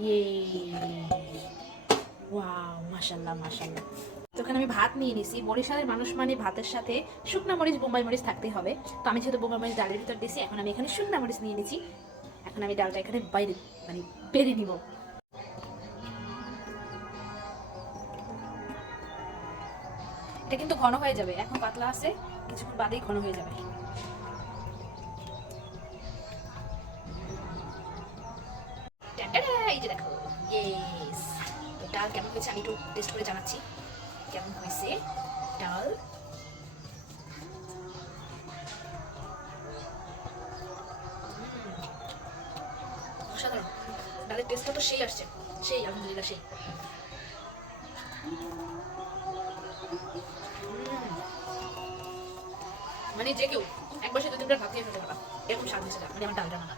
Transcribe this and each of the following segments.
ইয়ে, ওয়াও, মাশাআল্লাহ মাশাআল্লাহ। তো এখানে আমি ভাত নিয়ে নিছি। বরিশালের মানুষ মানে ভাতের সাথে শুকনা মরিচ, বোম্বাই মরিচ থাকতেই হবে। তো আমি যেহেতু বোম্বাই মরিচ ডালের ভিতর দিয়েছি, এখন আমি এখানে শুকনা মরিচ নিয়ে নিচ্ছি। এখন আমি ডালটা এখানে বাইরে মানে বেড়ে নিব। এটা কিন্তু ঘন হয়ে যাবে, এখন পাতলা আছে, কিছুক্ষণ বাদেই ঘন হয়ে যাবে। টাটাডা, এই যে দেখো, ইয়েস। তো ডাল কেমন হয়েছে আমি একটু টেস্ট করে জানাচ্ছি কেমন হয়েছে ডাল। অসাধারণ, ডালের টেস্টটা তো সেই আসছে, সেই আলহামদুলিল্লাহ সেই। মানে যে কেউ একবার সে 2-3 প্লেট ভাত খেয়ে ফেলতে পারবা, এরকম স্বাদ হয়েছে মানে আমার ডালটা না।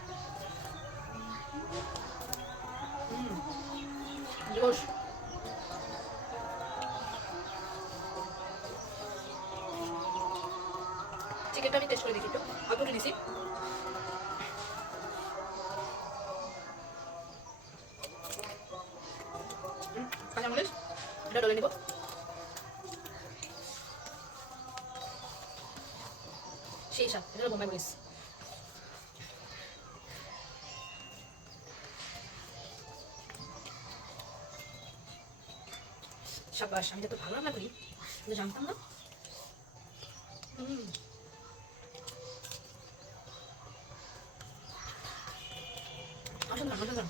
জোশ। চিকেনটা আমি টেস্ট করে দেখি, একটু অল্প একটু দিছি। কাঁচামরিচ এটা ডলে নিব। সেই স্বাদ, এটা হলো বোম্বাই মরিচ। সাবাস, আমি যত ভালো রান্না করি কিন্তু জানতাম না। অসাধারণ অসাধারণ।